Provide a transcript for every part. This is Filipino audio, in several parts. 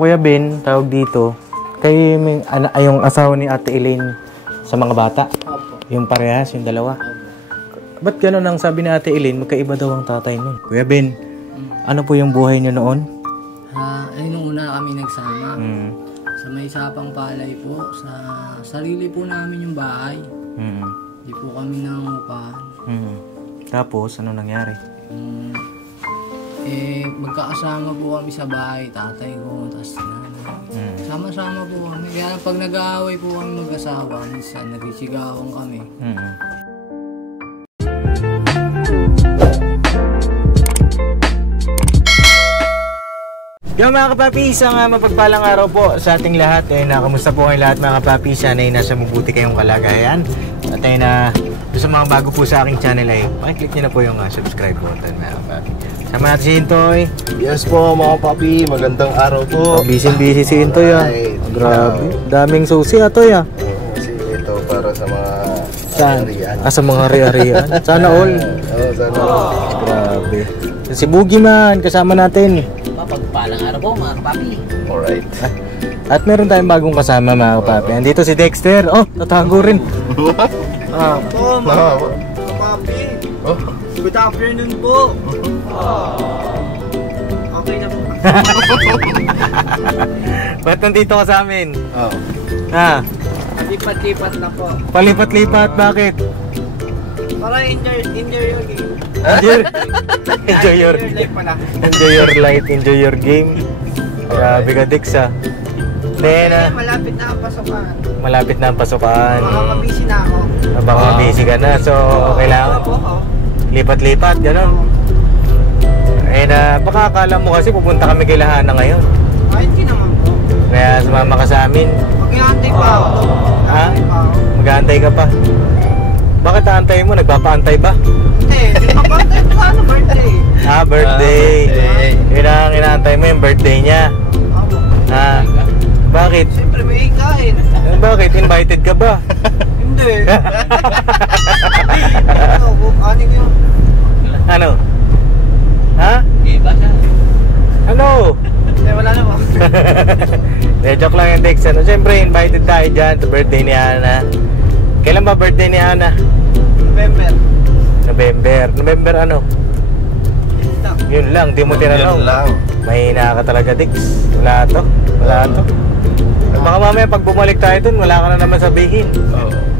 Kuya Ben, tawag dito, kayo yung asawa ni Ate Elaine sa mga bata? Opo. Yung parehas, yung dalawa? Opo. Ba't gano'n ang sabi ni Ate Elaine, magkaiba daw ang tatay nun? Kuya Ben, ano po yung buhay niyo noon? Nung una kami nagsama. Sa may sapang palay po, sa sarili po namin yung bahay. Hindi po kami nangungupahan. Tapos, ano nangyari? Magkakasama po kami sa bahay, tatay ko, tapos nanay. Sama-sama po kami. Kaya pag nag-aaway po kami mag-asawa, minsan nagsisigawan kami. Yo mga kapapi, isang mapagpalang araw po sa ating lahat. Kamusta po kayo lahat mga kapapi? Sana ay nasa mabuti kayong kalagayan. At sa mga bago po sa aking channel ay pakiclick nyo na po yung subscribe button mga kapapi. Sama natin si Intoy. Yes po mga papi, magandang araw po. Busy si Intoy Grabe, daming susi Atoy Kasi ito para sa mga ari-arian. Sa mga ari-arian. Sana all. Sana all. Grabe. Si Boogie man, kasama natin. Mapagpalang araw po mga kapapi. Alright. At meron tayong bagong kasama mga kapapi. Andito si Dexter. Tatago rin. Po, mga kapapi. Good afternoon po. Okay na po. Ba't nandito ka sa amin? Lipat-lipat na po. Palipat-lipat, bakit? Para enjoy your game. Enjoy your life pala. Enjoy your life, enjoy your game. Grabe ka, Dex Malapit na ang pasukan. Malapit na ang pasukan. Baka mabisi na ako. Baka mabisi ka na, so kailangan lipat-lipat, gano'n. Baka akala mo kasi pupunta kami kay Lahana ngayon. Hindi naman po. Kaya sumama ka sa amin. Mag-iantay pa ako. Mag-aantay ka pa. Bakit aantay mo? Nagpapaantay ba? Hindi papantay ko sa birthday. Birthday. Yun ang inaantay mo yung birthday niya. Bakit? Siyempre may ikain. Bakit? Invited ka ba? Hindi. Anin yun. Ano? Ano? Wala na po. Joke lang yung Dex. Siyempre invited tayo dyan sa birthday ni Hana. Kailan ba birthday ni Hana? November ano? Yun lang, di mo tinanong. Mahina ka talaga, Dex. Wala to. Baka mamaya pag bumalik tayo dun, wala ka na naman sabihin.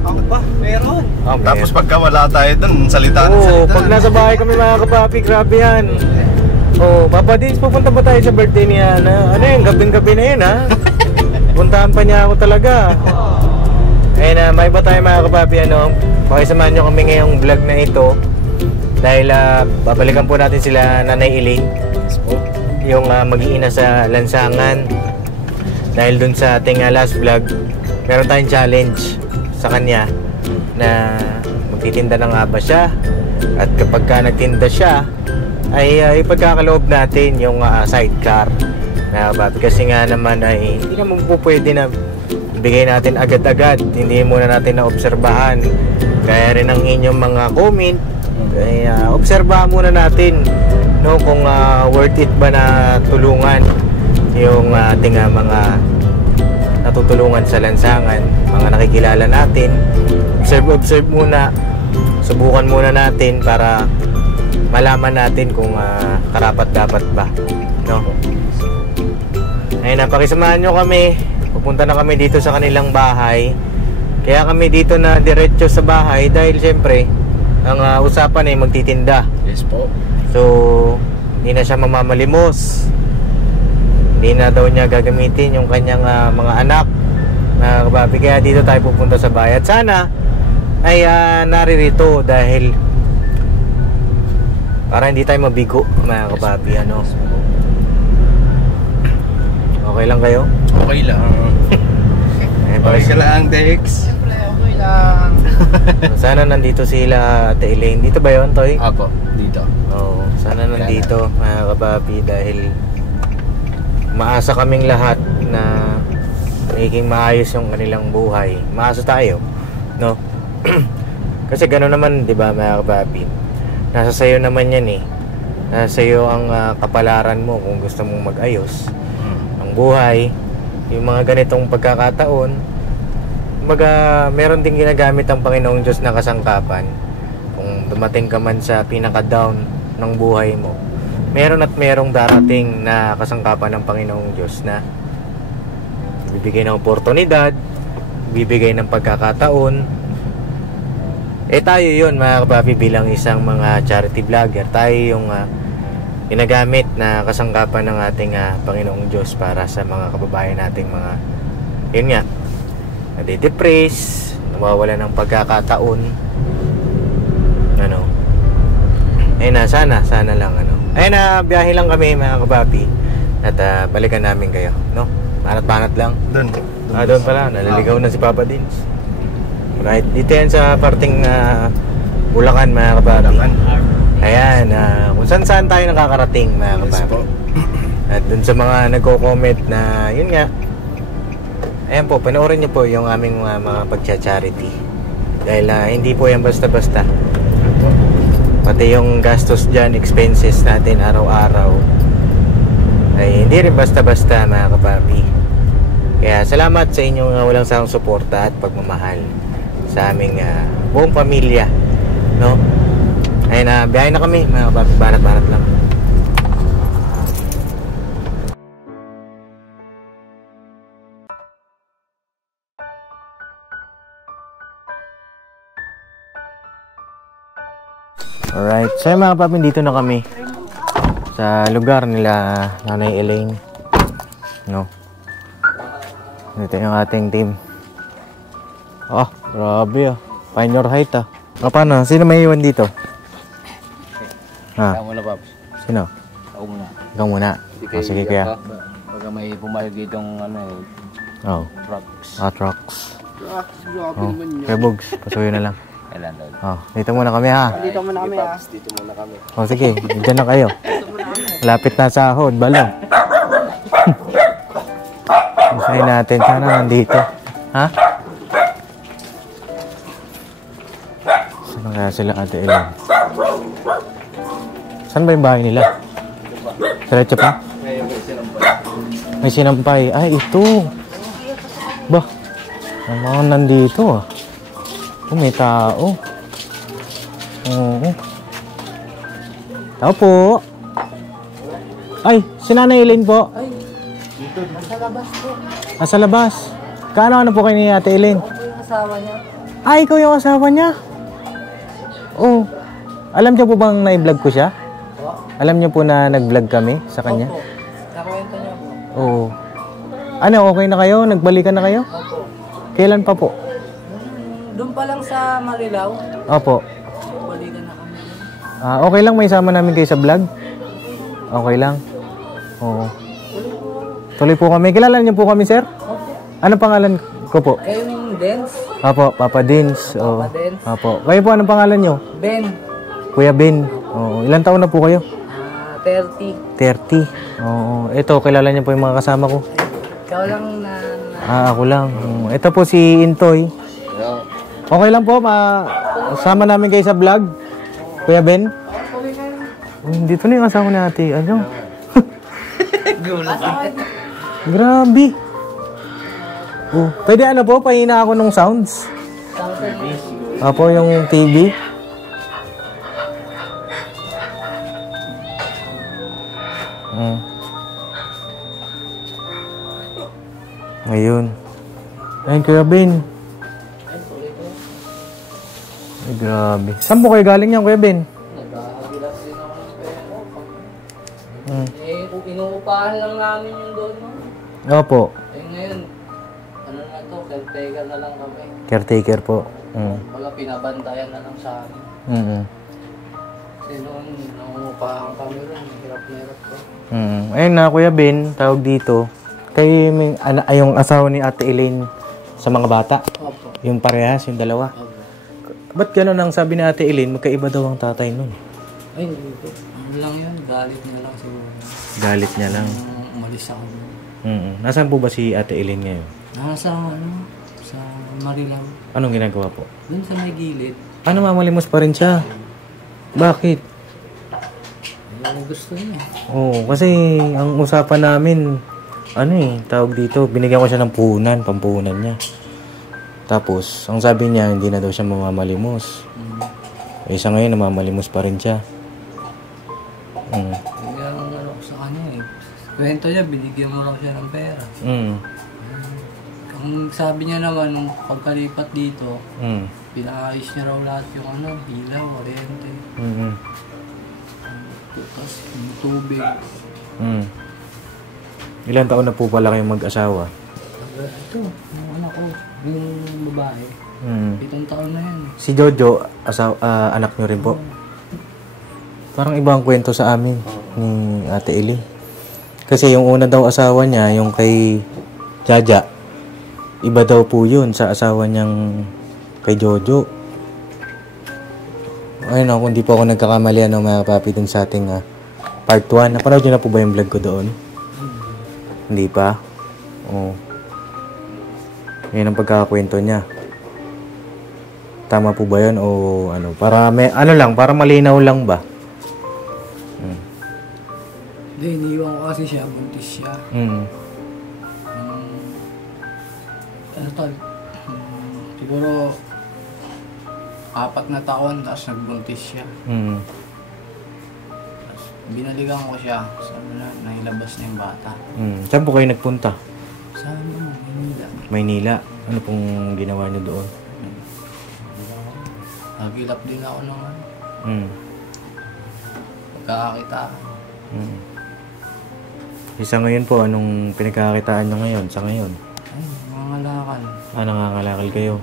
Ako pa, meron. Tapos pagka wala tayo dun, salita. Pag nasa bahay kami mga kapapi, grabe yan. Papa Dins, pupunta ba tayo sa birthday ni Hana? Ano yun, gabing-gabi na yun Puntahan pa niya ako talaga. May ba tayo mga kapapi, pakisamahan nyo kami ngayong vlog na ito. Dahil babalikan po natin sila Nanay Elaine, yung mag-iina sa lansangan. Dahil dun sa ating last vlog, meron tayong challenge sa kanya na magtitinda ng aba siya. At kapag nagtinda siya, ay ipagkakaloob natin yung sidecar na kasi nga naman ay hindi naman po pwede na ibigay natin agad-agad, hindi muna natin na-obserbahan. Kaya rin ang inyong mga comment ay obserbahan muna natin kung worth it ba na tulungan yung ating mga natutulungan sa lansangan, mga nakikilala natin. Observe muna, subukan muna natin para malaman natin kung karapat-dapat ba, pakisamahan nyo kami. Pupunta na kami dito sa kanilang bahay. Kaya kami dito na diretso sa bahay dahil siyempre ang usapan ay magtitinda. Yes po. So hindi na siya mamamalimos. Hindi na daw niya gagamitin yung kanyang mga anak na kababi. Kaya dito tayo pupunta sa bahay. At sana ay naririto dahil para hindi tayo mabigo mga kababi. Okay lang kayo? Okay lang. Okay ka lang, Dex. Siyempre, okay lang. Sana nandito sila Ate Elaine. Dito ba yun, Toy? Apo, dito. Sana nandito mga kababi dahil maasa kaming lahat na magiging maayos yung kanilang buhay. Maasa tayo, Kasi gano'n naman, di ba mga kababi? Nasa sayo naman yan Nasa sayo ang kapalaran mo kung gusto mong mag-ayos ng ng buhay, yung mga ganitong pagkakataon, meron din ginagamit ang Panginoong Diyos na kasangkapan. Kung dumating ka man sa pinaka-down ng buhay mo, meron at merong darating na kasangkapan ng Panginoong Diyos na bibigay ng oportunidad, bibigay ng pagkakataon. Tayo yun mga kapapi, bilang isang mga charity vlogger, tayo yung ginagamit na kasangkapan ng ating Panginoong Diyos para sa mga kababayan nating mga, yun nga, nade-depress, nawawala ng pagkakataon, ano. Sana lang, ano. Biyahe lang kami mga kapapi, at balikan namin kayo, no? Banat-banat lang. Doon pala, naliligaw na si Papa Dins. Right, dito yan sa parting Bulacan mga kapapi. Ayan, kung saan tayo nakakarating mga kapapi. At dun sa mga nagko-comment na, yun nga, ayan po, panoorin niyo po yung aming mga pagcha-charity. Dahil hindi po yan basta-basta. Pati yung gastos dyan, expenses natin araw-araw, ay hindi rin basta-basta mga kapapi. Kaya salamat sa inyong walang sawang suporta at pagmamahal sa aming buong pamilya, no? Ayun, biyahe na kami mga kapapi, banat-banat lang. Alright, so mga kapapi, dito na kami sa lugar nila Nanay Elaine, no? Dito yung ating team. Grabe Find your height paano? Sino may iwan dito? Ikaw muna, Paps. Sino? Ako muna. Ikaw muna. Sige kaya. Pagka may pumayag ditong trucks. Trucks. Grabe naman yun. Kaya Bugs, pasuyo na lang. Kailan daw? Dito muna kami ha. Dito muna kami Dito muna kami. Sige, dyan na kayo. Lapit na sahod, balong. Usahin natin, sana nandito. Ha? Saan kaya sila Ate Ellen? Saan ba yung bahay nila? Diretso pa? Ngayon may sinampay. May sinampay. Ay, ito. Bah, ang mga nandito may tao. Oo. Tao po. Ay, si Nanay Elaine po. Ay, nasa labas po. Nasa labas. Kaano po kayo ni Ate Elaine? Ako yung asawa niya. Ay, ikaw yung asawa niya. Oh. Alam niyo po bang na-vlog ko siya? Alam niyo po na nag-vlog kami sa kanya? Opo. Nakwento niya po. Oo. Ano, okay na kayo? Nagbalikan na kayo? Opo. Kailan pa po? Doon pa lang sa Marilao. Opo. Balikan na kami. Okay lang, may sama namin kayo sa vlog? Okay lang? Oo. Tuloy po kami. Kilala niyo po kami, sir? Opo. Ano pangalan ko po? Kayo yung Dance? Opo, Papa Dins. Papa Dins. Opo. Kayo po, anong pangalan niyo? Ben. Kuya Ben. Oo. Ilan taon na po kayo? 30. 30. Oo. Ito, kilala niyo po yung mga kasama ko. Ikaw lang na... Ako lang. Ito po si Intoy. Okay lang po, sama namin kayo sa vlog. Kuya Ben. Dito na yung asawa ni ate. Ano? Grabe. Pwede ano po, pahina ako ng sounds. Apo yung TV. Ayun. Ayun, Kuya Ben. Ay, grabe. Saan po kayo galing yan, Kuya Ben? Nagkakabilas din ako ng pera. Inuupahan lang namin yung doon. Opo. Ngayon, ano na to, caretaker na lang kami. Caretaker po. Wala, pinabantayan na lang sa amin. Kasi noon, nangungupahan kami rin. Hirap-hirap ko. Ayun na, Kuya Ben, tawag dito. Kayo yung asawa ni Ate Elaine sa mga bata? Opo. Yung parehas, yung dalawa? Opo. Ba't gano'n ang sabi ni Ate Elaine, magkaiba daw ang tatay nun? Ay, hindi po. Ano lang yun, galit niya lang siguro. Galit niya lang. Umalis ako. Nasaan po ba si Ate Elaine ngayon? Nasa sa Marilao. Anong ginagawa po? Doon sa may gilid. Mamalimos pa rin siya? Bakit? Gusto niya. Oo, kasi ang usapan namin, ano tawag dito, binigyan ko siya ng puhunan, pampuhunan niya. Tapos, ang sabi niya, hindi na daw siya mamamalimos. Isa ngayon, namamalimos pa rin siya. Bigyan mo raw sa kanya eh. Kwento niya, binigyan mo raw siya ng pera. Ang sabi niya naman, nung pagkalipat dito, pinaayos niya raw lahat yung ilaw, kuryente. Tapos yung tubig. Ilan taon na po pala kayong mag-asawa? Ito, yung anak ko, yung babae. 7 taon na yan. Si Jojo, anak niyo rin po? Parang ibang kwento sa amin ni Ate Eli. Kasi yung una daw asawa niya, yung kay Jaja, iba daw po yun sa asawa niyang kay Jojo. Ayun kung di po ako nagkakamali mga papi dun sa ating part 1. Napanood niyo na po ba yung vlog ko doon? Hindi pa? Oo. Yan ang pagkakakwento niya. Tama po ba yun? O ano? Para may, para malinaw lang ba? Hindi, iniwan ko kasi siya, buntis siya. Siguro 4 na taon, tapos nagbuntis siya. Tapos binalikan ko siya, sabi na, nailabas na yung bata. Saan po kayo nagpunta? Sa Maynila. Maynila. Ano pong ginawa niyo doon? Nagilap din ako ng pagkakakitaan. Isa ngayon po, anong pinagkakakitaan niyo ngayon? Sa ngayon? Ay, nangangalakal. Nangangalakal kayo?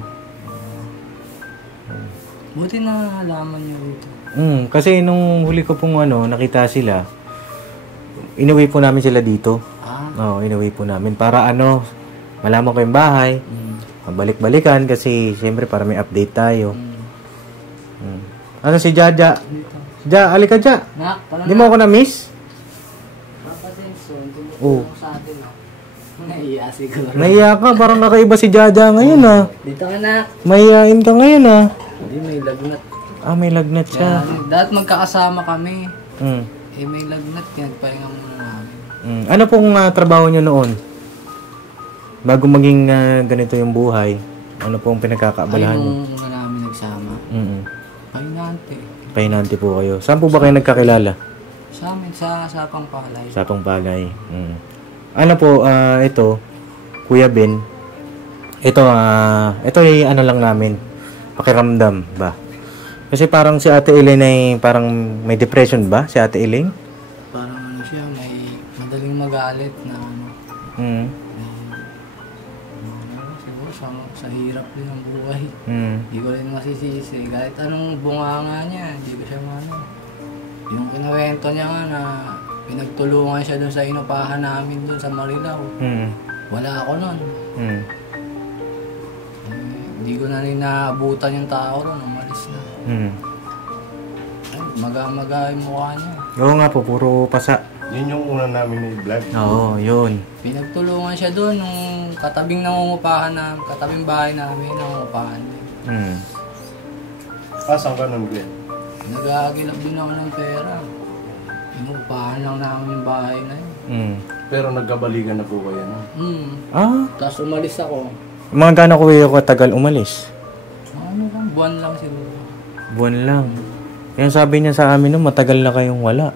Buti na nalaman niyo dito. Kasi nung huli ko pong nakita sila, inuwi po namin sila dito. Oo, inuwi po namin. Para malaman ko yung bahay. Balik-balikan kasi siyempre para may update tayo. Ano si Jaja? Ja, alika Ja. Di mo ako na-miss? Oo. Naiya siguro. Naiya ka, parang kakaiba si Jaja ngayon Dito ka na. Mahihain ka ngayon Hindi, may lagnat. May lagnat siya. Dahil magkakasama kami. May lagnat, pinagpahinga muna namin. Ano pong trabaho nyo noon? Bago maging ganito yung buhay, ano pong pinagkakaabalahan nyo? Ay, nung namin nagsama. Pahinante. Pahinante po kayo. Saan po ba kayo nagkakilala? Sa amin, sa Sapang Palay. Sapang Palay. Ano po, ito, Kuya Ben, ito ay lang namin, pakiramdam ba? Kasi parang si Ate Elaine ay parang may depression ba? Si Ate Elaine? Parang siya, may madaling magalit na siguro sa hirap din ng buhay. Hindi ko rin masisisi. Kahit anong bunganga niya, hindi ko siya Yung kinuwento niya nga na pinagtulungan siya doon sa inupahan namin doon sa Marilao. Wala ako nun. Hindi ko na rin naabutan yung tao ron, umalis na. Maga-maga yung mukha niya. Oo nga po, puro pasa. Yun yung una namin ni vlog. Oo, yun. Pinagtulungan siya doon nung katabing nangungupahan namin, katabing bahay namin, nangungupahan niya. Saan ka nang Glenn? Nag-aagilap din ako ng pera. Inuupahan lang namin yung bahay na yun. Pero nagkabalikan na po kayo, no? Tapos umalis ako. Mga gano'n ko kayo katagal umalis? Buwan lang siguro. Buwan lang. Yung sabi niya sa amin matagal na kayong wala.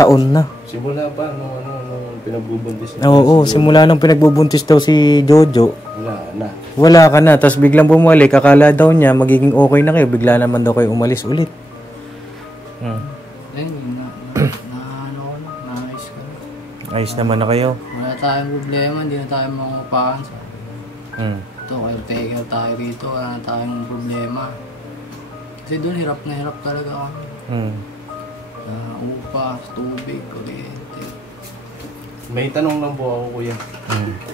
Taon na. Simula pa, nung pinagbubuntis na. Oo, simula nung pinagbubuntis daw si Jojo. Wala ka na. Tapos biglang bumalik. Akala daw niya magiging okay na kayo. Bigla naman daw kayo umalis ulit. Naayos ka na. Ayos naman na kayo. Wala tayong problema. Hindi na tayo mangungupahan sa ito, caretaker tayo rito, wala na tayong problema. Kasi doon hirap na hirap talaga kami. Upa, tubig, kuryente. May tanong lang po ako, kuya.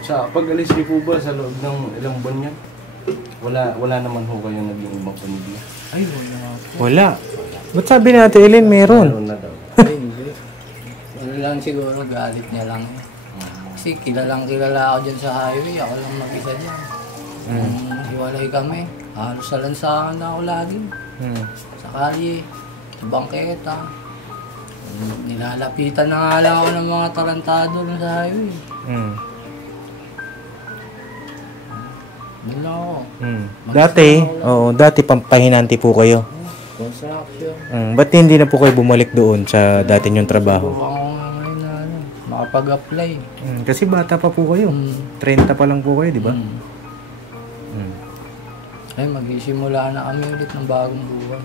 Sa pag-alis niyo po ba sa loob ng ilang buwan niya? Wala naman ho kayo naging ibang pamilya? Ay, wala. Wala. Ba't sabi natin, Ellen, meron? Meron na daw. Hindi. Ano lang siguro, galit niya lang. Kasi kilala ako dyan sa highway, ako lang mag-isa dyan. Hiwalay kami, halos sa lansangan na ako lagi. Sa kalye, sa bangketa. Nilalapitan na nga lang ako ng mga tarantado dun sa highway. Mm. Doon lang ako. Mm. Dati pampahinanti po kayo. Construction. Ba't hindi na po kayo bumalik doon sa dati niyong trabaho? Subukan ko nga ngayon na makapag-apply. Kasi bata pa po kayo. 30 pa lang po kayo, di ba? Ay, magsisimula na kami ulit ng bagong buwan.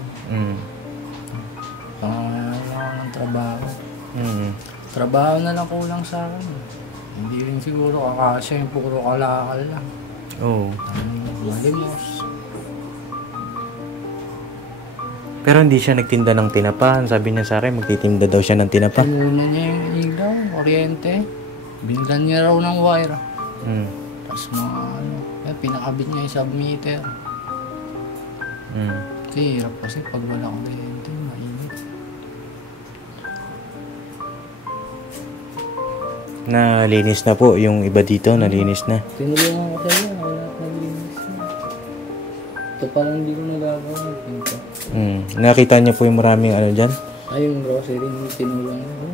Pangangailangan na ako ng trabaho. Trabaho na lang kulang sa akin. Hindi rin siguro kakasya yung puro kalakal lang. Oo. Malimos. Pero hindi siya nagtinda ng tinapa. Sabi niya sa akin, magtitinda daw siya ng tinapa. Pinuna niya yung ilaw, kuryente. Binilan niya raw ng wire. Tapos mga pinakabit niya yung submeter. Kasi hirap kasi pag wala kuryente, mainit. Nalinis na po yung iba dito, nalinis na. Tinulungan ko sa'yo, wala naglinis na. Ito parang hindi ko nagagawa ng pinto. Nakita niyo po yung maraming ano dyan? Ay, yung grocery, tinulungan ko.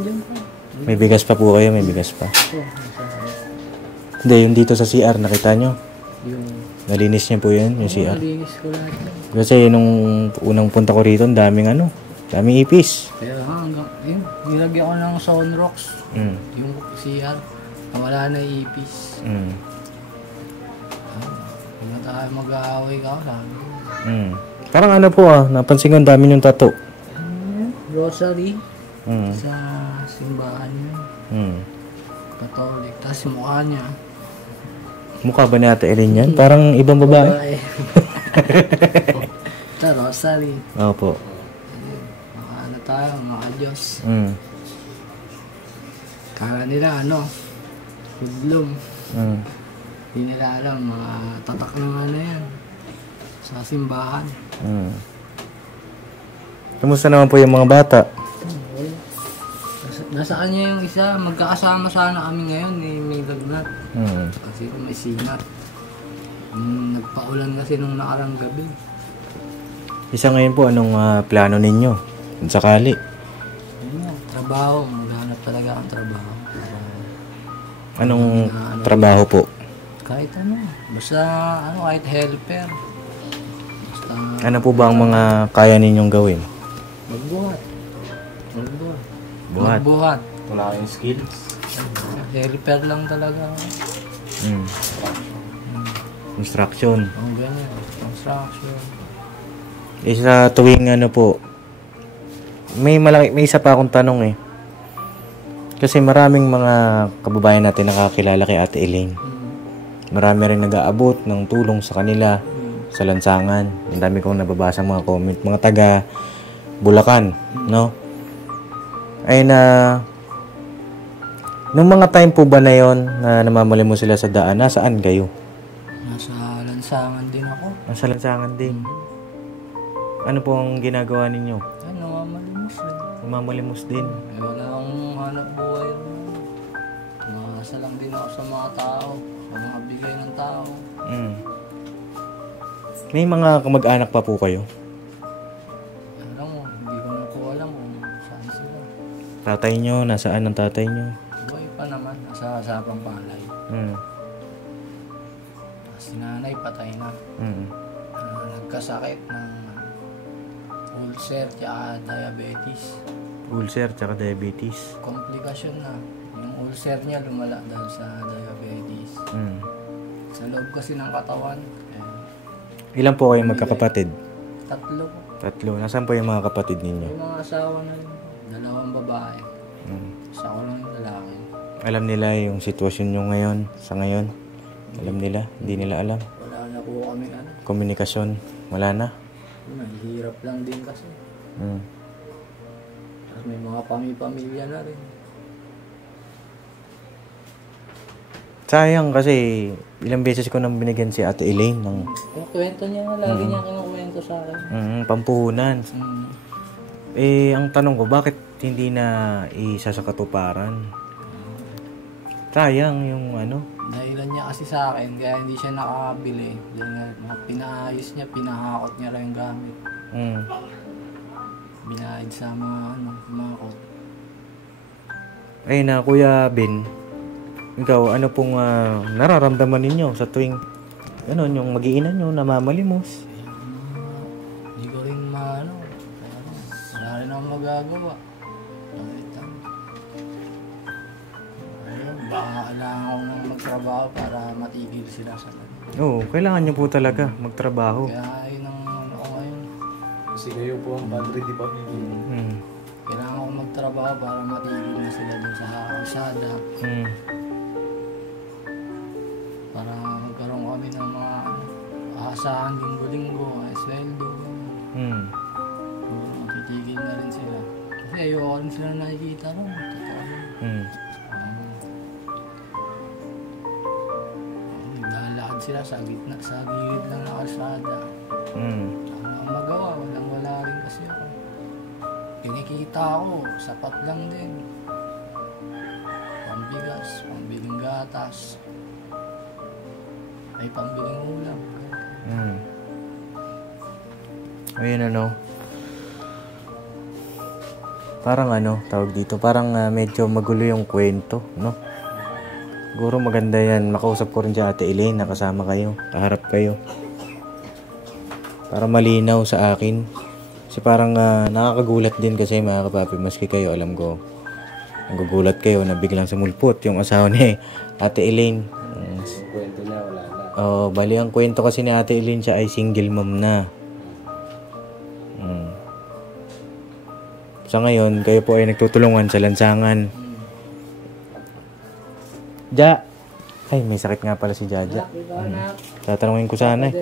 Diyan pa. May bigas pa po kayo, may bigas pa. Ito, nasa Hindi, yung dito sa CR, nakita niyo? yung... Nalinis niya po yun, yung CR. Nalinis ko lahat yan. Kasi nung unang punta ko rito, daming ipis. Kaya hanggang, yun, nilagyan ko ng Sunrocks. Yung CR, wala na ipis. Kung na tayo mag-aaway ka, sabi ko. Parang ano po napansin ko ang dami yung tattoo. Grocery sa simbahan niya. Catholic. Tapos yung mukha niya. Mukha ba ni Ate Ellen yan? Parang ibang babae. Ito, rosary. Opo. Mga ano tayo, mga Diyos. Kala nila, hoodlum. Hindi nila alam, mga tatak ng ano yan. Sa simbahan. Kamusta naman po yung mga bata? Nasa kanya yung isa, magkakasama sana kami ngayon, may lagnat. Kasi kung may sinat. Nagpaulan kasi nung nakarang gabi. Isa ngayon po, anong plano ninyo? Kung sakali. Trabaho, maghanap talaga ang trabaho. Anong trabaho po? Kahit ano, basta kahit helper. Basta Ano po ba ang mga kaya ninyong gawin? magbuhat. Buhat. Magbuhat. Wala kayong skills. Helper lang talaga. Construction. Ang ganyan, construction. Sa tuwing po, may isa pa akong tanong Kasi maraming mga kababayan natin nakakilala kay Ate Elaine. Marami rin nag-aabot ng tulong sa kanila sa lansangan. Ang dami kong nababasa mga comment. Mga taga Bulacan, no? Ay nung mga time po ba na yon na namamali mo sila sa daan, nasaan kayo? Nasa lansangan din ako. Nasa lansangan din. Ano po ang ginagawa ninyo? Mamalimos eh. Mamalimos din. Wala akong hanap buhay. Nasa lang din ako sa mga tao. Sa mga bigay ng tao. May mga kamag-anak pa po kayo? Alam mo, hindi ko na po alam kung saan sila. Tatay nyo, nasaan ang tatay nyo? Buhay pa naman, nasa Sapang Palay. Si nanay patay na. Nagkasakit ng ulcer at diabetes. Ulcer tsaka diabetes. Komplikasyon na. Yung ulcer niya lumala dahil sa diabetes. Sa loob kasi ng katawan. Ilan po kayong magkakapatid? 3. 3. Nasaan po yung mga kapatid ninyo? Yung mga asawa na rin. 2 babae. Isa ko lang yung lalaki. Alam nila yung sitwasyon nyo ngayon, sa ngayon? Alam nila? Hindi nila alam? Wala na po kami Komunikasyon, wala na? Mahirap lang din kasi. Tapos may mga pamilya na rin. Sayang kasi ilang beses ko nang binigyan si Ate Elaine ng Yung kwento niya nga, lagi niya kinukwento sa akin. pampuhunan. Ang tanong ko, bakit hindi na isa sa katuparan? Sayang yung Dahilan niya kasi sa akin, kaya hindi siya nakakabili. Dahil nga, mga pinaayos niya, pinahakot niya lang yung gamit. Binayad sa mga kot. Kuya Ben, Ikaw, ano pong nararamdaman ninyo sa tuwing yung mag-iina nyo namamalimos? Hindi ko rin maano. Wala rin akong magagawa. Ayun, baka kailangan ko nang magtrabaho para matigil sila sa kanila. Oo, kailangan nyo po talaga magtrabaho. Kaya yun ang ano ko ngayon. Kasi kayo po ang padre, di ba? Kailangan ko magtrabaho para matigil na sila dun sa kalsada. Para magkaroon kami ng mga aasahan linggo-linggo, sweldo. Mapitigil na rin sila. Kasi ayoko rin sila nakikita ron. Naglalakad sila sa gitna, sa gilid lang na kalsada. Ang magawa, wala rin kasi ako. Kinikita ako, sapat lang din. Pambigas, pambiling gatas. Ay pambiling ulam. Ayun parang tawag dito, parang medyo magulo yung kwento, no? Siguro maganda yan, makausap ko rin si Ate Elaine, nakasama kayo, kaharap kayo. Para malinaw sa akin. Kasi parang nakakagulat din kasi mga kapapi, maski kayo, alam ko, nagugulat kayo na biglang sumulpot yung asawa ni Ate Elaine. Kwento niya, wala na. Bali ang kwento kasi ni Ate Elaine, siya ay single mom na. Sa ngayon, kayo po ay nagtutulungan sa lansangan. Ay, may sakit nga pala si Jaja. Tatanungin ko sana eh.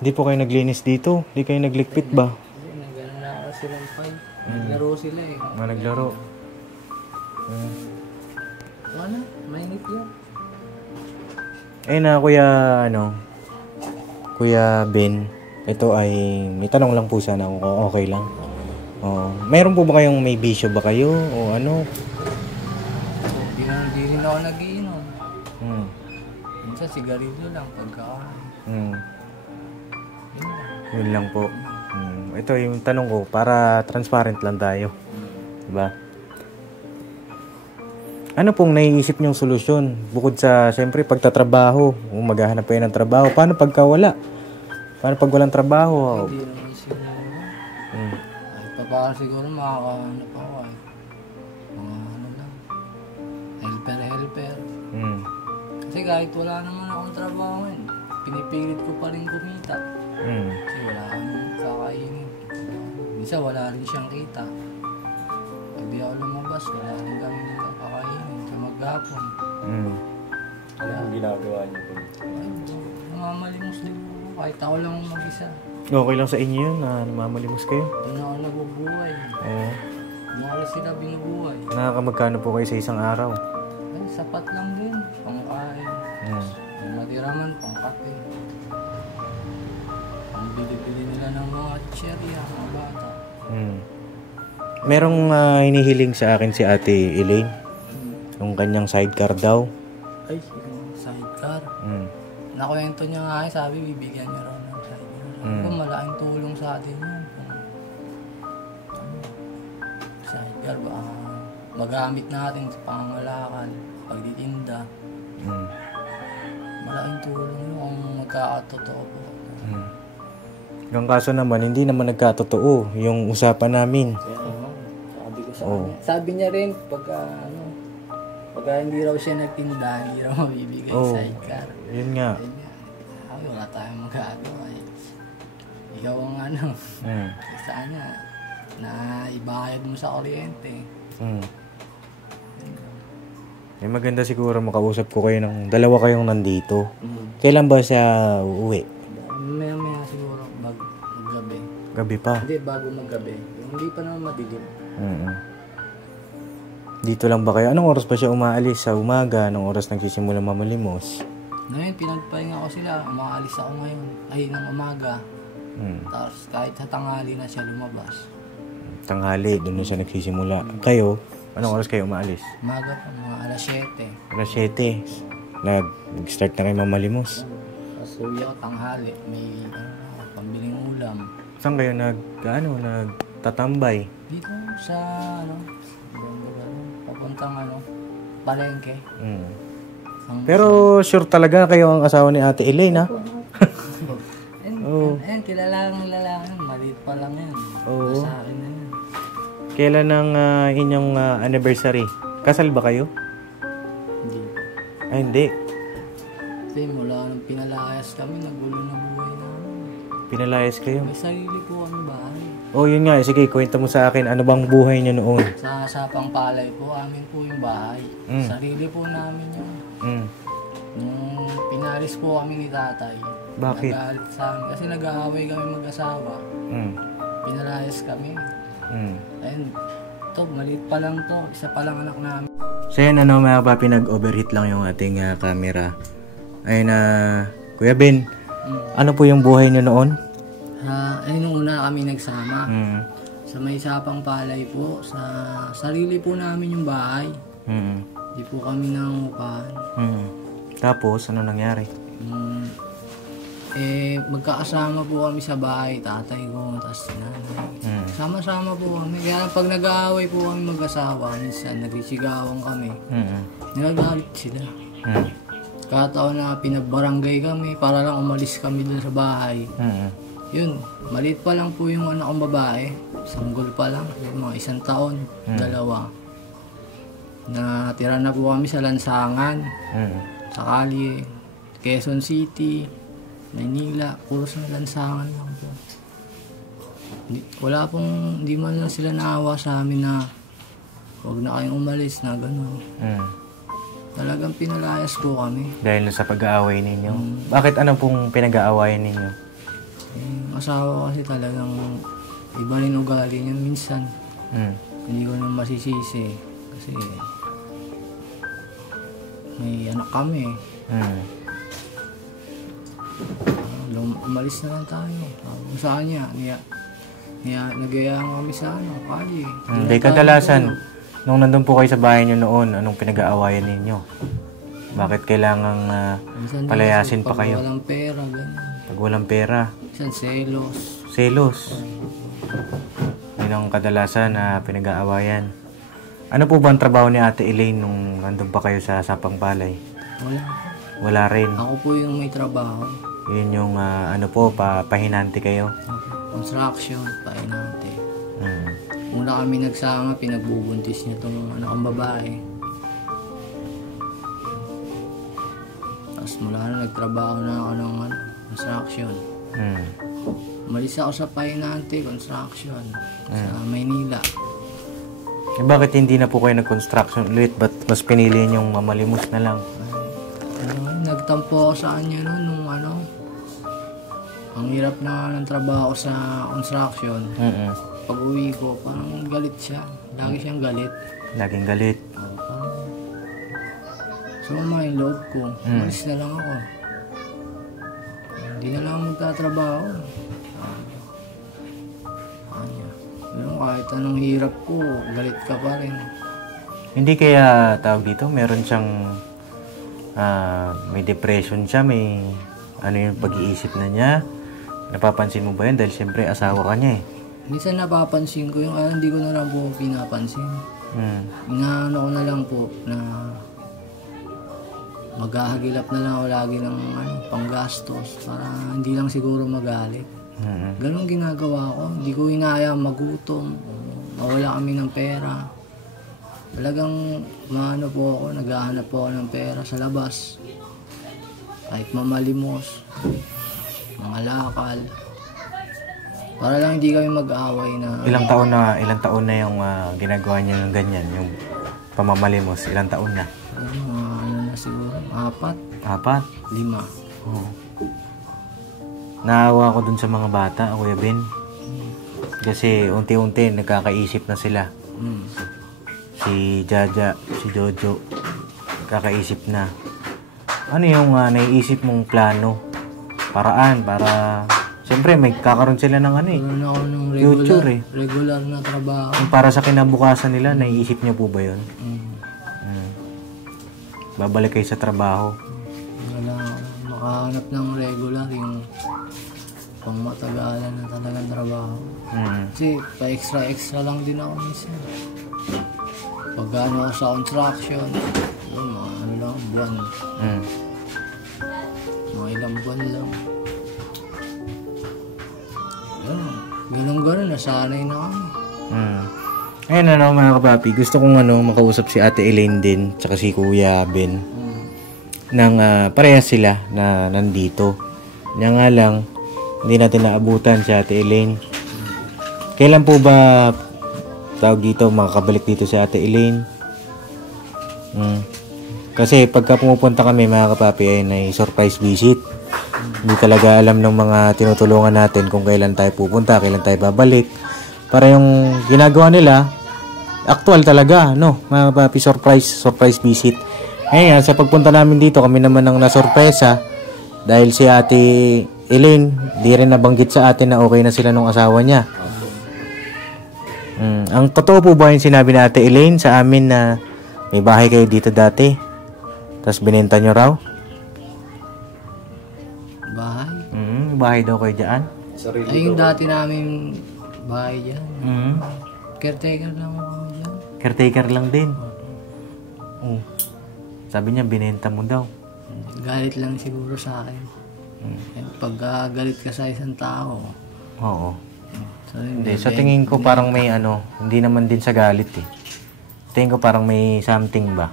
Hindi po kayo naglinis dito? Hindi kayo naglikpit ba? Hindi, nagano na ako silang fight. Naglaro sila eh. Naglaro. Ano? Mainit yan. Kuya Ben, ito ay may tanong lang po sana kung okay lang. Meron po ba kayong may bisyo ba kayo o ano? Hindi rin ako nag-iinom. Minsan sigarilyo lang pagkain. Yun lang po. Ito yung tanong ko para transparent lang tayo. Diba? Ano pong naiisip niyong solusyon? Bukod sa, siyempre, pagtatrabaho. Kung maghahanap kayo ng trabaho. Paano pagka wala? Paano pag walang trabaho? Hindi naman siguro. Kahit pa paano siguro makakahanap ako eh. Mga ano lang. Helper. Kasi kahit wala naman akong trabaho eh. Pinipilit ko pa rin kumita. Kasi wala kang kakainin. Minsan wala rin siyang kita. Pag di ako lumabas, wala rin kami kakainin sa maghapon. Ano ang ginagawa niyo po? Namamalimos din po. Kahit ako lang mag-isa. Okay lang sa inyo yun na namamalimos kayo? Doon ako nabubuhay. Umalis sila binubuhay. Nakakamagkano po kayo sa isang araw? Ay, sapat lang din. Pangkain. May matira man, pangkape. Bili-bili nila ng mga cherry, mga bata. Merong hinihiling sa akin si Ate Elaine. Yung kanyang sidecar daw. Ay, sidecar. Nakwento niya nga sabi bibigyan niya raw ng sidecar. Sabi ko, malaking tulong sa atin yan. Sidecar ba? Magamit natin sa pangangalakan, pagtitinda. Malaking tulong yun kung magkakatotoo po. Yung kaso naman, hindi naman nagkatotoo yung usapan namin. Sabi ko sa kanya. Sabi niya rin, pagka hindi raw siya nagtinda, hindi raw mabibigay sidecar. Yun nga. Sabi, wala tayong magagawa eh. Ikaw ang sana na ibayad mo sa kuryente. Maganda siguro makausap ko kayo ng dalawa kayong nandito. Kailan ba siya uuwi? Maya siguro gabi. Gabi pa? Hindi, bago maggabi. Hindi pa naman madilim. Dito lang ba kayo? Anong oras ba siya umaalis sa umaga? Anong oras nagsisimula mamalimos? Ngayon, pinagpahinga ko sila. Umaalis ako ngayon. Ay, ng umaga. Tapos kahit sa tanghali na siya lumabas. Tanghali, doon siya nagsisimula. Kayo, anong oras kayo umaalis? Umaga pa, mga alas 7. Alas 7. Nag-start na kayo mamalimos. Tapos uwi ako tanghali. May pambiling ulam. Saan kayo nagtatambay? Dito sa, papuntang palengke. Pero sure talaga kayo ang asawa ni Ate Elaine, ha? Ayun, kilala yan. Maliit pa lang yan. Oo. Sa akin na yan. Kailan ang inyong anniversary? Kasal ba kayo? Hindi. Ay, hindi. Kasi mula nung pinalayas kami, nagulo na buhay namin. Pinalayas kayo? May sarili po kami bahay. Oh, yun nga. Sige, kwenta mo sa akin. Ano bang buhay niyo noon? Sa Sapang Palay po, amin po yung bahay. Sarili po namin yun. Nung pinalis po kami ni tatay, Bakit? nagalit sa amin. Kasi nag-aaway kami mag-asawa. Pinalayas kami. Ayun, ito, maliit pa lang to. Isa pa lang anak namin. So yun, mga papi, nag-overheat lang yung ating camera. Ayun, Kuya Ben, ano po yung buhay niyo noon? Ayun, nung una kami nagsama. Sa may Sapang Palay po, sa sarili po namin yung bahay. Hindi po kami nangungupahan. Tapos, ano nangyari? Magkakasama po kami sa bahay, tatay ko, tapos nanay. Sama-sama po kami. Kaya pag nag-aaway po kami mag-asawa, minsan nagsisigawan kami. Nagagalit sila. Kataon na pinagbarangay kami para lang umalis kami dun sa bahay. Yun, maliit pa lang po yung anak kong babae. Sanggol pa lang, mga 1 taon, 2. Natira na po kami sa Lansangan, sa Kalye, Quezon City, Manila, puro sa Lansangan lang po. Hindi man lang sila naawa sa amin na huwag na kayong umalis na gano'n. Talagang pinalayas po kami. Dahil sa pag-aaway ninyo? Bakit ano pong pinag-aawayan ninyo? Yung asawa kasi talagang iba rin ugali niya minsan. Hindi ko na masisisi kasi may anak kami. Umalis na lang tayo. Kung saan niya, nagayaan kami sa kalye. Hindi kadalasan, nung nandun po kayo sa bahay niyo noon, anong pinag-aawayan ninyo? Bakit kailangang palayasin pa kayo? Pag walang pera, ganyan. Pag walang pera? Minsan selos. Selos? Yun ang kadalasan na pinag-aawayan. Ano po ba ang trabaho ni Ate Elaine nung nandun pa kayo sa Sapang Palay? Wala. Wala rin? Ako po yung may trabaho. Yun yung pahinante kayo? Construction, pahinante. Muna kami nagsama, pinagbubuntis niya itong anak kong babae. Tapos mula na nagtrabaho na ako ng construction. Umalis ako sa pahinante, construction, sa Maynila. Bakit hindi na po kayo nag-construction ulit? Ba't mas pinili niyong mamalimos na lang? Nagtampo ako sa kanya noon nung ang hirap na ng trabaho sa construction. Pag uwi ko, parang galit siya. Lagi siyang galit. Laging galit. Sumama yung loob ko. Umalis na lang ako. Hindi na lang ako magtatrabaho. Pero kahit anong hirap ko, galit ka pa rin. Hindi kaya tawag dito, meron siyang may depression siya, may yung pag-iisip na niya. Napapansin mo ba yan? Dahil siyempre asawa ka niya eh. Minsan napapansin ko yung hindi ko na lang po pinapansin. Inaano ko na lang po na maghahagilap na lang ako lagi ng panggastos para hindi lang siguro magalit. Ganon ginagawa ko. Hindi ko hinayang magutom. Mawala kami ng pera. Talagang po ako, naghahanap po ako ng pera sa labas. Kahit mamalimos, mga lakal. Para lang hindi kami mag-away na... Ilang taon na yung ginagawa niyo ng ganyan, yung pamamalimos? Ilang taon na? Na siguro, 4. 5. Oo. Naawa ko dun sa mga bata, Kuya Ben. Kasi unti-unti nagkakaisip na sila. Si Jaja, si Jojo, kakaisip na. Ano yung naiisip mong plano? Paraan, para... Siyempre, may kakaroon sila ng Meron ako ng future regular na trabaho. Yung para sa kinabukasan nila, naiisip niyo po ba yun? Babalik kayo sa trabaho? Wala ako. Makahanap ng regular, yung pangmatagalan na talagang trabaho. Kasi pa-extra lang din ako minsan. Pag ano ako sa construction, yun, mga ano lang, buwan. Mga ilang buwan lang. Ganun, nasanay na kami. Ayun ano mga kapapi, gusto kong makausap si Ate Elaine din, tsaka si Kuya Ben. Nang parehas sila na nandito. Kaya nga lang, hindi natin naabutan si Ate Elaine. Kailan po ba tawag dito, makakabalik dito si Ate Elaine? Kasi pagka pumupunta kami mga kapapi ay surprise visit. Hindi talaga alam ng mga tinutulungan natin kung kailan tayo pupunta, kailan tayo babalik. Para yung ginagawa nila, actual talaga, no? Mga kapapi, surprise visit. Ngayon, sa pagpunta namin dito, kami naman ang nasurpresa dahil si Ate Elaine, di rin nabanggit sa atin na okay na sila nung asawa niya. Ang totoo po ba yung sinabi ni Ate Elaine sa amin na may bahay kayo dito dati? Tapos binenta nyo raw? Bahay? Bahay daw kayo dyan? Sarili Ay, yung daw. dati namin bahay dyan. Caretaker lang ako dyan. Caretaker lang din. Sabi niya, binenta mo daw. Galit lang siguro sa akin. Pag galit ka sa isang tao. Oo. So, Hindi, sa tingin ko parang may hindi naman din sa galit eh. Tingin ko parang may something ba?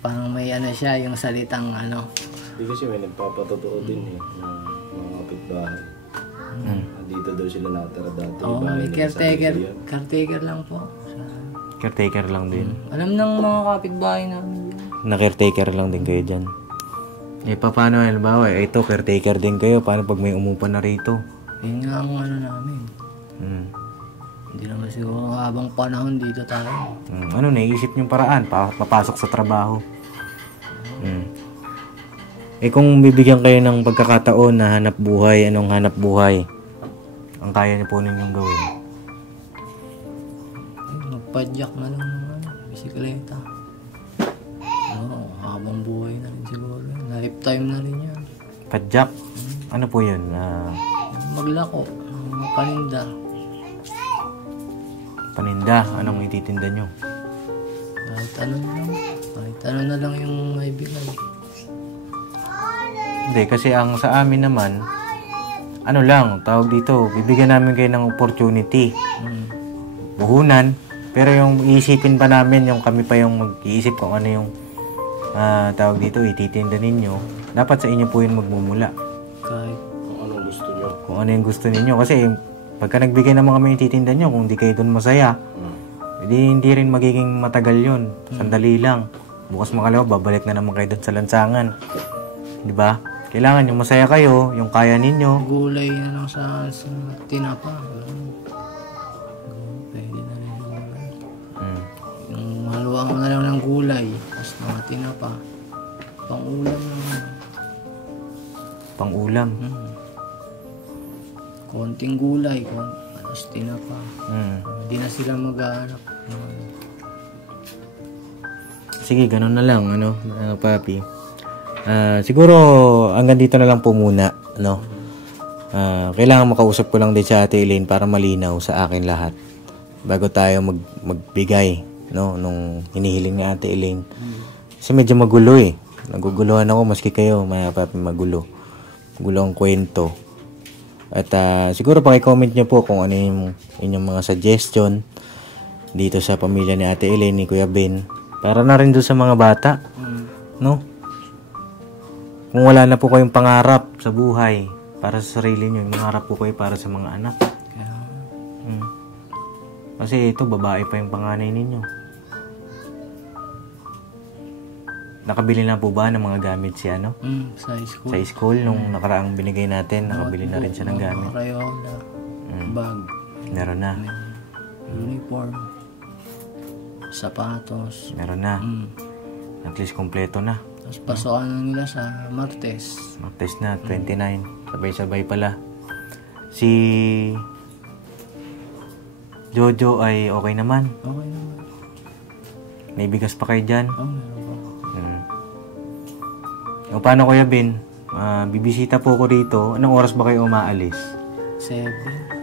Parang may siya, yung salitang Hindi kasi may nagpapatotoo din ng mga kapitbahay. Dito daw sila natara dati. Oo, Bahay may nila sa caretaker. Quezon. Caretaker lang po. Caretaker lang din. Alam ng mga kapitbahay namin yan. Na caretaker lang din kayo dyan. Paano, halimbawa, ito, caretaker din kayo. Paano pag may umupa na rito? Yun nga ang namin. Hindi naman siguro habang panahon dito tayo. Naisip niyong paraan? Papasok sa trabaho. Kung bibigyan kayo ng pagkakataon na hanap buhay, anong hanap buhay ang kaya niyo po ninyong gawin? Magpadyak na lang ng bisikleta. Habang buhay na rin siguro. Lifetime na rin yan. Padyak? Ano po yun? Maglako. Paninda. Paninda? Anong ititinda nyo? Kahit ano lang. Kahit ano na lang yung may bigay. Hindi, kasi ang sa amin naman, tawag dito, bibigyan namin kayo ng opportunity. Buhunan. Pero yung iisipin pa namin, yung kami pa yung mag-iisip kung ano yung tawag dito, ititinda ninyo. Dapat sa inyo po yun magmumula. Kahit Kung anong gusto nyo. Kung ano yung gusto ninyo. Kasi pagka nagbigay naman kami ititinda nyo, kung di kayo doon masaya, hindi rin magiging matagal yun. Sandali lang. Bukas makalawa, babalik na naman kayo doon sa lansangan. Di ba? Kailangan yung masaya kayo, yung kaya ninyo. gulay na lang sa tinapa. Pwede na rin yung gulay. Yung haluan mo na lang ng gulay. Tapos mga tinapa. Pang-ulam lang. Pang-ulam. Konting gulay. Tapos tinapa. Hindi na sila mag-aanap. Sige, ganun na lang, papi. Siguro hanggang dito na lang po muna, kailangan makausap ko lang din si Ate Elaine para malinaw sa akin lahat bago tayo magbigay, nung hinihiling ni Ate Elaine. Kasi medyo magulo eh. Naguguluhan ako maski kayo, mga papi, magulo ang kwento. At siguro paki-comment nyo po kung ano yung inyong mga suggestion dito sa pamilya ni Ate Elaine, ni Kuya Ben, para na rin doon sa mga bata, Kung wala na po kayong pangarap sa buhay para sa sarili nyo, mangarap po kayo para sa mga anak. Kasi ito, babae pa yung panganay ninyo. Nakabili na po ba ng mga gamit si Sa school. sa school nung nakaraang binigay natin? Nakabili na rin siya ng gamit. Crayola. Bag. Meron na. Uniform. Sapatos. Meron na. At least kompleto na. Tapos pasokan na nila sa Martes. Martes na, 29. Sabay-sabay pala. Si Jojo ay okay naman. Okay naman. May bigas pa kayo dyan. Meron pa. O paano Kuya Ben? Bibisita po ko rito. Anong oras ba kayo umaalis? 7.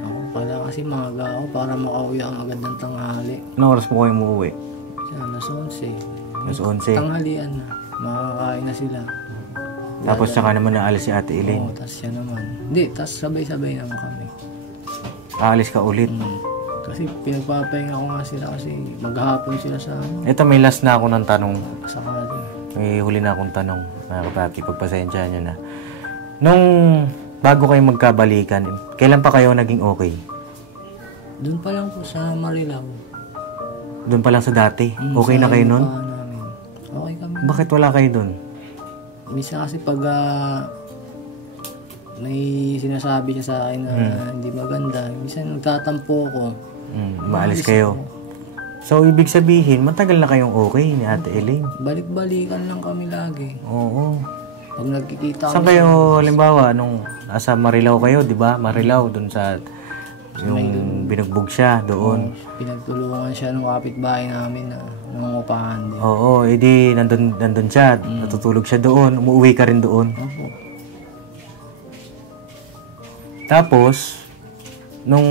Ako pala kasi maaga ako para makauwi ang agad ng tanghali. Anong oras po kayo umuwi? Alas Alas 11. Alas 11. Tanghalian na. Makakain na sila. Tapos saka naman naalis si Ate Elaine. Oo, tas siya naman. Hindi, tas sabay-sabay naman kami. Aalis ka ulit. Kasi pinagpapahinga ko nga sila kasi maghapon sila sa Ito, may last na ako ng tanong. sakali. May huli na akong tanong, mga kapapi. Pagpasensyahan nyo na. Nung bago kayo magkabalikan, kailan pa kayo naging okay? Doon pa lang po sa Marilao. Doon pa lang sa dati? Okay na kayo nun? Namin. Okay kami. Bakit wala kayo doon? Misa kasi pag may sinasabi siya sa akin na hindi maganda, minsan nagtatampo ako. Maalis kayo. So, ibig sabihin, matagal na kayong okay ni Ate Elaine. Balik-balikan lang kami lagi. Oo. Pag nagkikita Saan kayo, halimbawa, nung asa Marilao kayo, di ba? Marilao, doon sa yung binugbog siya doon. Pinagtulungan siya ng kapitbahay namin na nangungupahan din. Oo, edi nandun siya, natutulog siya doon, umuwi ka rin doon. Opo. Tapos, nung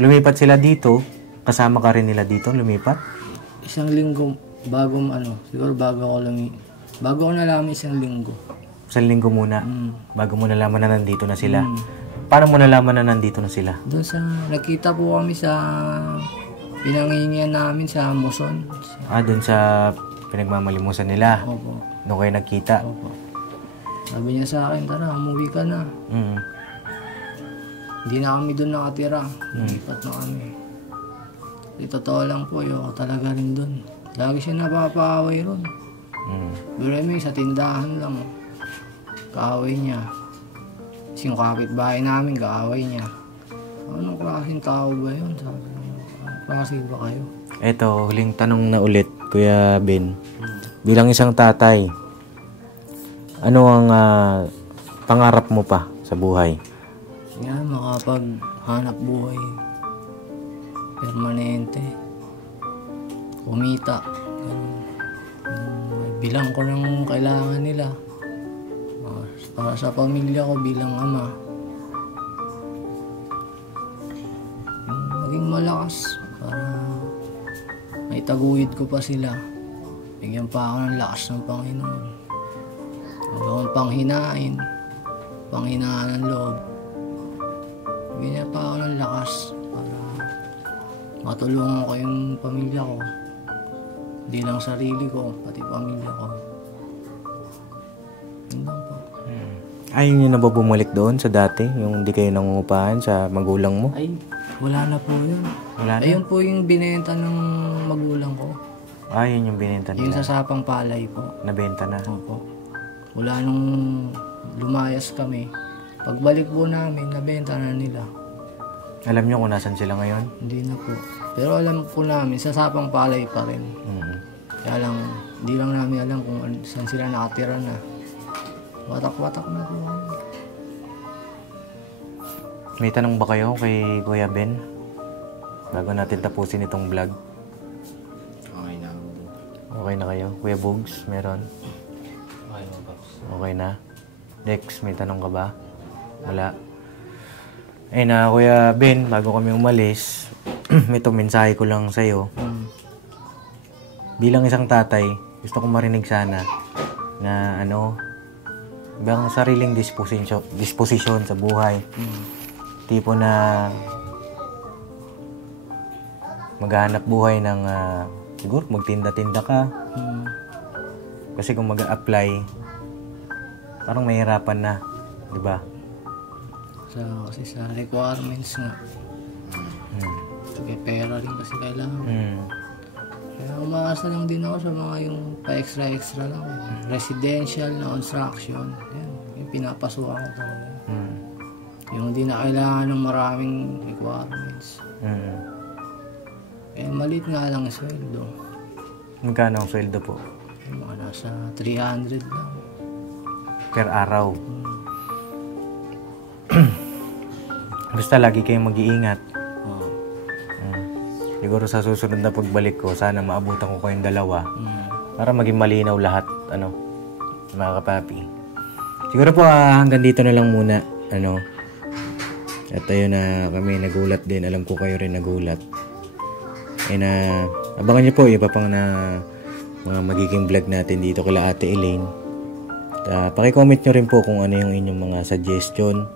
lumipat sila dito, kasama ka rin nila dito, lumipat? Isang linggo, siguro bago ko nalaman isang linggo. Isang linggo muna, bago mo nalaman na nandito na sila. Paano mo nalaman na nandito na sila? Doon sa, nakita po kami sa pinangingian namin sa Muson. Doon sa pinagmamalimusan nila. Opo. Doon kayo nagkita. Opo. Sabi niya sa akin, tara, umuwi ka na. Hindi na kami doon nakatira. Lipat na kami. Di totoo lang po, ako talaga rin doon. Lagi siya napapaaway ron. Pero may sa tindahan lang. Kaaway niya. Kasi yung kapitbahay namin, kaaway niya. Anong klaseng tao ba yun? Sabi niya, anong klase ba kayo? Eto, huling tanong na ulit, Kuya Ben. Bilang isang tatay, ano ang pangarap mo pa sa buhay? Yan, makapaghanap buhay. Permanente. Kumita. Ganun. Bilang ko ng kailangan nila. Para sa pamilya ko bilang ama. Maging malakas para may taguyod ko pa sila. Bigyan pa ako ng lakas ng Panginoon. Huwag akong panghinaan ng loob. Bigyan pa ako ng lakas para matulungan ko yung pamilya ko. Hindi lang sarili ko, pati pamilya ko. Yun lang po. Ayaw niyo na ba bumalik doon sa dati? Yung hindi kayo nangungupahan sa magulang mo? Ay, wala na po yun. Wala na? Ayun po yung binenta ng magulang ko. Yun yung binenta Yung nila. sa Sapang Palay po. Nabenta na. Opo. Wala nung lumayas kami. Pagbalik po namin, nabenta na nila. Alam niyo kung nasan sila ngayon? Hindi na po. Pero alam po namin, sa Sapang Palay pa rin. Kaya lang, hindi lang namin alam kung saan sila nakatira na. Watak-watak na po. May tanong ba kayo kay Kuya Ben? Bago natin tapusin itong vlog. Okay na. Okay na kayo? Kuya Bugs, meron? Okay na, Pops. Okay na? Next, may tanong ka ba? Wala. Ayun na, Kuya Ben, bago kami umalis, may itong mensahe ko lang sa'yo. Bilang isang tatay, gusto ko marinig sana na bang sariling disposisyon sa buhay. Tipo na maghahanap buhay ng siguro magtinda-tinda ka. Kasi kung mag-a-apply, parang mahirapan na, di ba? Kasi sa requirements nga. May pera rin kasi kailangan. Kaya umaasa lang din ako sa mga yung pa-extra lang. Residential na construction. Yan, yung pinapasukan ko talaga. Yung hindi na kailangan ng maraming requirements. Maliit nga lang ang sweldo. Magkano ang sweldo po? Yung mga nasa 300 lang. Per araw. Basta lagi kayong mag-iingat. Siguro sa susunod na pagbalik ko, sana maabutan ko kayong dalawa para maging malinaw lahat, mga kapapi. Siguro po hanggang dito na lang muna, At ayun na kami nagulat din, alam ko kayo rin nagulat. Abangan niyo po yung iba pang na mga magiging vlog natin dito kila Ate Elaine. Paki-comment nyo rin po kung ano yung inyong mga suggestion,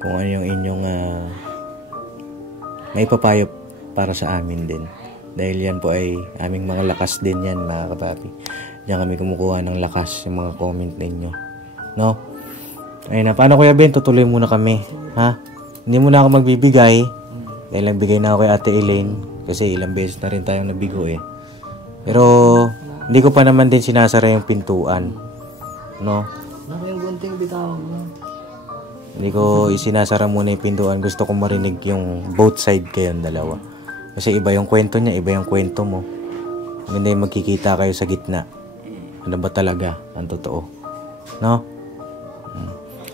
kung ano yung inyong may papayo para sa amin din. Dahil yan po ay aming mga lakas din yan, mga kapapi. Diyan kami kumukuha ng lakas yung mga comment ninyo. No? Ayun na. Paano Kuya Ben? Tutuloy muna kami. Ha? Hindi muna ako magbibigay. Dahil nagbigay na ako kay Ate Elaine. Kasi ilang beses na rin tayong nabigo eh. Pero hindi ko pa naman din sinasara yung pintuan. No? Ano yung gunting bitawag mo? Hindi ko isinasara muna yung pintuan. Gusto ko marinig yung both side kayong dalawa. Kasi iba yung kwento niya, iba yung kwento mo. Maganda yung magkikita kayo sa gitna. Ano ba talaga ang totoo? No?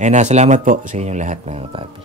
Ayun na, salamat po sa inyong lahat mga kapapi.